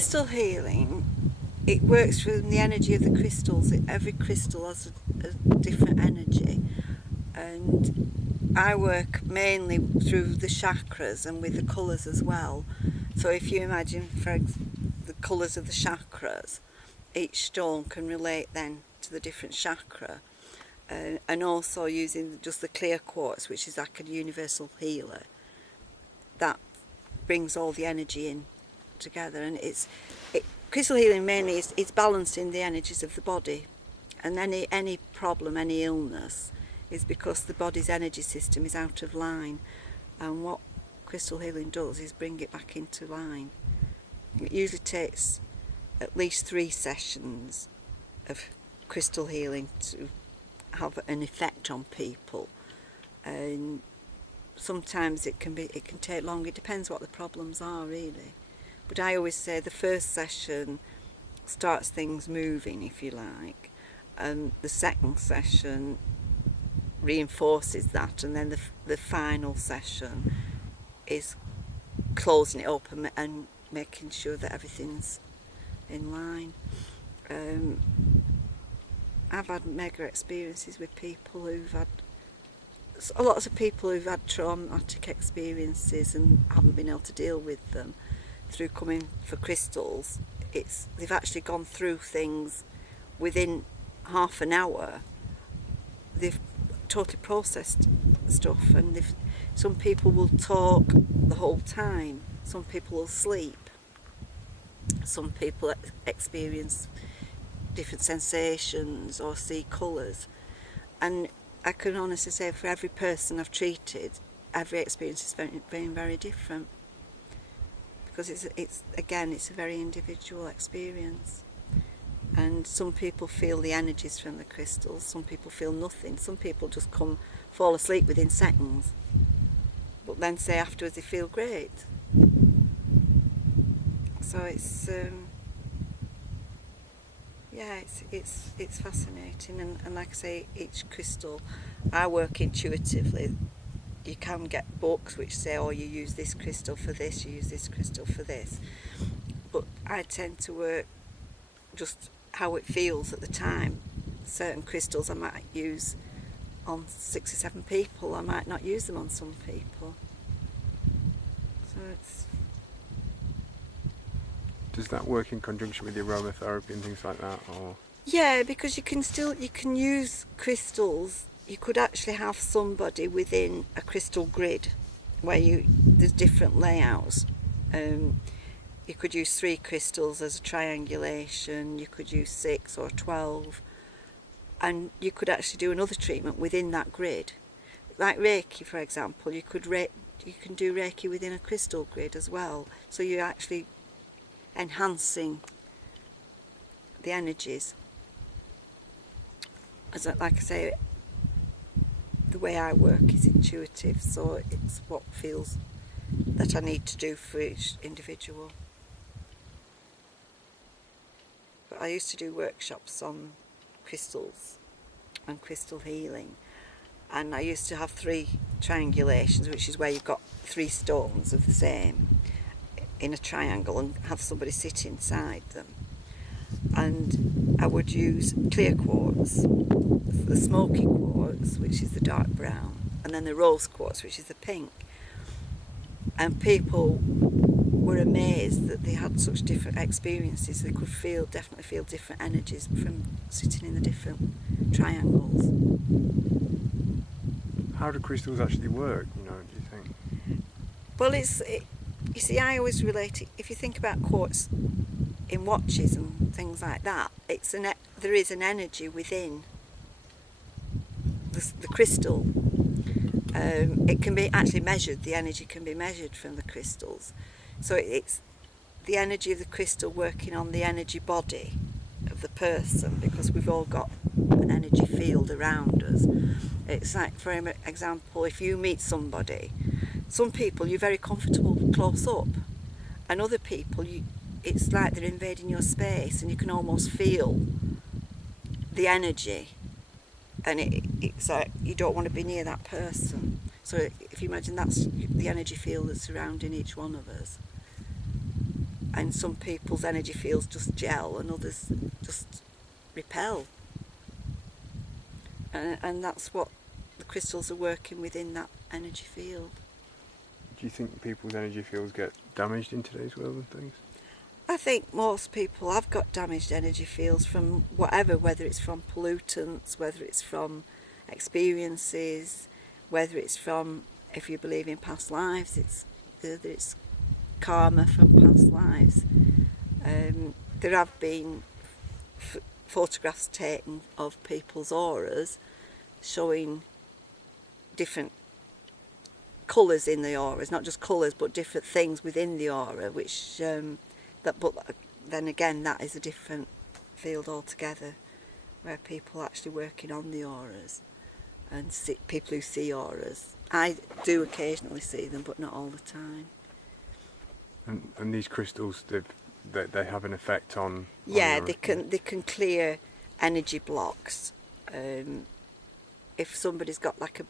crystal healing, it works from the energy of the crystals. Every crystal has a different energy, and I work mainly through the chakras and with the colours as well. So if you imagine the colours of the chakras, each stone can relate then to the different chakra, and also using just the clear quartz, which is like a universal healer, that brings all the energy in together. And crystal healing mainly is balancing the energies of the body, and any problem, any illness, is because the body's energy system is out of line, and what crystal healing does is bring it back into line. It usually takes at least 3 sessions of crystal healing to have an effect on people, and sometimes it can take longer. It depends what the problems are, really. But I always say the first session starts things moving, if you like, and the second session reinforces that, and then the final session is closing it up and making sure that everything's in line. I've had mega experiences with people who've had lots of people who've had traumatic experiences and haven't been able to deal with them. Through coming for crystals, they've actually gone through things within half an hour. They've totally processed stuff, and some people will talk the whole time, some people will sleep, some people experience different sensations or see colours. And I can honestly say, for every person I've treated, every experience has been very different, because it's a very individual experience. And some people feel the energies from the crystals, some people feel nothing, some people just fall asleep within seconds, but then say afterwards they feel great. So it's fascinating, and like I say, each crystal, I work intuitively. You can get books which say, oh, you use this crystal for this, you use this crystal for this, but I tend to work just how it feels at the time. Certain crystals I might use on 6 or 7 people, I might not use them on some people. So does that work in conjunction with the aromatherapy and things like that, or? Yeah, because you can use crystals. You could actually have somebody within a crystal grid where there's different layouts. You could use 3 crystals as a triangulation, you could use 6 or 12, and you could actually do another treatment within that grid. Like Reiki, for example, you can do Reiki within a crystal grid as well, so you're actually enhancing the energies. Like I say, the way I work is intuitive, so it's what feels that I need to do for each individual. But I used to do workshops on crystals and crystal healing, and I used to have 3 triangulations, which is where you've got 3 stones of the same in a triangle and have somebody sit inside them. And I would use clear quartz, the smoky quartz, which is the dark brown, and then the rose quartz, which is the pink. And people were amazed that they had such different experiences. They could definitely feel different energies from sitting in the different triangles. How do crystals actually work, do you think? Well, you see, I always relate it, if you think about quartz in watches and things like that, there is an energy within the crystal. It can be actually measured, the energy can be measured from the crystals. So it's the energy of the crystal working on the energy body of the person, because we've all got an energy field around us. It's like, for example, if you meet somebody, some people you're very comfortable close up, and other people it's like they're invading your space, and you can almost feel the energy, and it's like you don't want to be near that person. So if you imagine, that's the energy field that's surrounding each one of us. and some people's energy fields just gel and others just repel. And that's what the crystals are working within that energy field. Do you think people's energy fields get damaged in today's world and things? I think most people have got damaged energy fields from whatever, whether it's from pollutants, whether it's from experiences, whether it's from, if you believe in past lives, whether it's karma from past lives. There have been photographs taken of people's auras showing different colours in the auras, not just colours but different things within the aura, which but then again that is a different field altogether, where people are actually working on the auras and people who see auras. I do occasionally see them, but not all the time. And these crystals, they have an effect on Yeah, your- they can clear energy blocks. If somebody's got like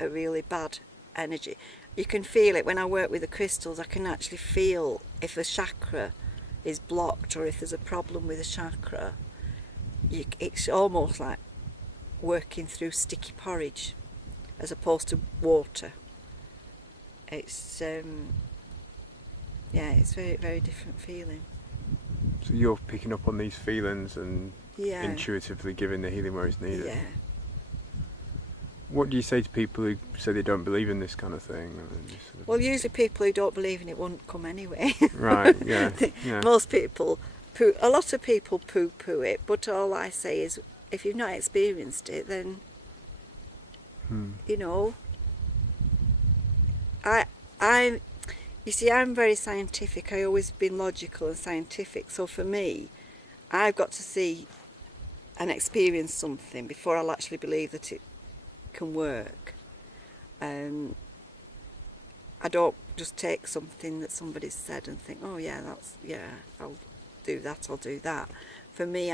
a really bad energy, you can feel it. When I work with the crystals, I can actually feel if a chakra is blocked or if there's a problem with a chakra. It's almost like working through sticky porridge as opposed to water. It's it's very, very different feeling. So you're picking up on these feelings and Yeah. intuitively giving the healing where it's needed. Yeah. What do you say to people who say they don't believe in this kind of thing? And just sort of- Well, usually people who don't believe in it won't come anyway. Right, yeah. Yeah. Most people, a lot of people poo-poo it, but all I say is, if you've not experienced it, then, you know, you see, I'm very scientific. I've always been logical and scientific. So for me, I've got to see and experience something before I'll actually believe that it can work. I don't just take something that somebody's said and think, oh yeah, I'll do that. For me,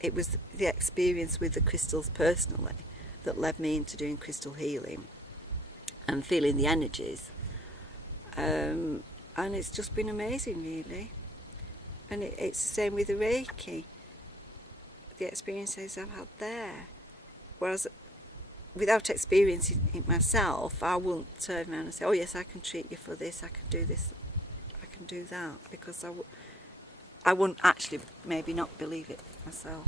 it was the experience with the crystals personally that led me into doing crystal healing and feeling the energies. And it's just been amazing, really. And it's the same with the Reiki. The experiences I've had there. Whereas without experiencing it myself, I wouldn't turn around and say, oh yes, I can treat you for this, I can do this, I can do that, because I wouldn't actually maybe not believe it myself.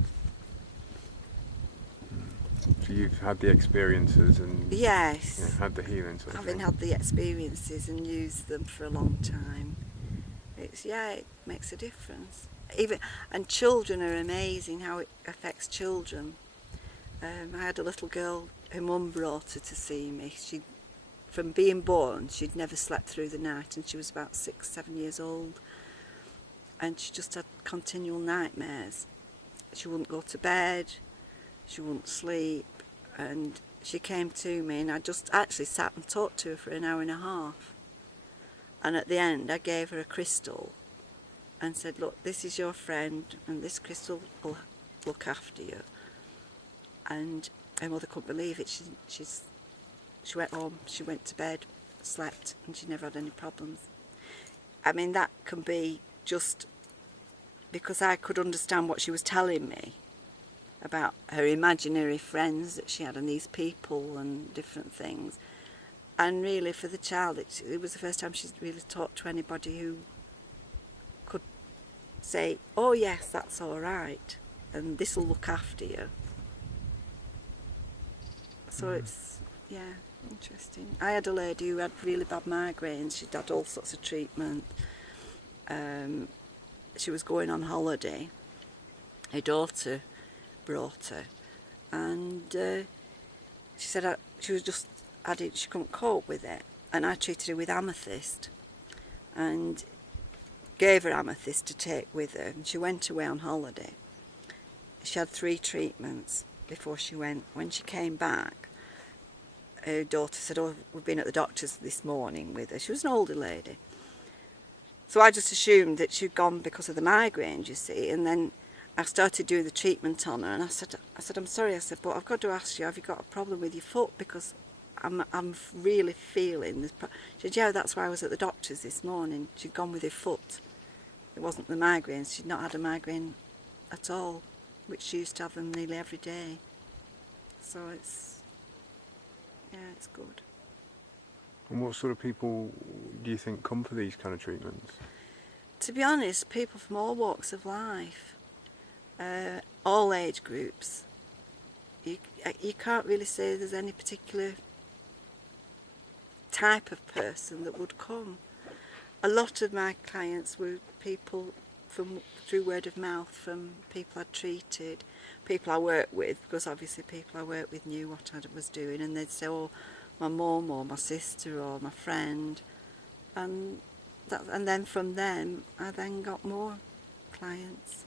So you've had the experiences and Yes. had the healing sort of Having thing. had the experiences and used them for a long time, it makes a difference. And children are amazing, how it affects children. I had a little girl, her mum brought her to see me. From being born, she'd never slept through the night, and she was about 6-7 years old, and she just had continual nightmares. She wouldn't go to bed, she wouldn't sleep, and she came to me, and I just actually sat and talked to her for an hour and a half. And at the end, I gave her a crystal and said, look, this is your friend, and this crystal will look after you. And her mother couldn't believe it. She went home, she went to bed, slept, and she never had any problems. I mean, that can be just because I could understand what she was telling me about her imaginary friends that she had and these people and different things. And really, for the child, it was the first time she's really talked to anybody who could say, oh yes, that's all right, and this will look after you. So it's, interesting. I had a lady who had really bad migraines. She'd had all sorts of treatment. She was going on holiday. Her daughter brought her, and she said she was just she couldn't cope with it, and I treated her with amethyst and gave her amethyst to take with her, and she went away on holiday. She had 3 treatments before she went. When she came back, her daughter said, oh, we've been at the doctor's this morning with her. She was an older lady. So I just assumed that she'd gone because of the migraines, you see, and then I started doing the treatment on her, and I said, I'm sorry, I said, but I've got to ask you, have you got a problem with your foot? Because I'm really feeling this. She said, yeah, that's why I was at the doctor's this morning. She'd gone with her foot it wasn't the migraines. She'd not had a migraine at all, which she used to have them nearly every day. So it's good. And what sort of people do you think come for these kind of treatments? To be honest, people from all walks of life, all age groups. You can't really say there's any particular type of person that would come. A lot of my clients were people through word of mouth from people I'd treated, people I worked with, because obviously people I worked with knew what I was doing, and they'd say, oh, my mum or my sister or my friend, and then from them I then got more clients.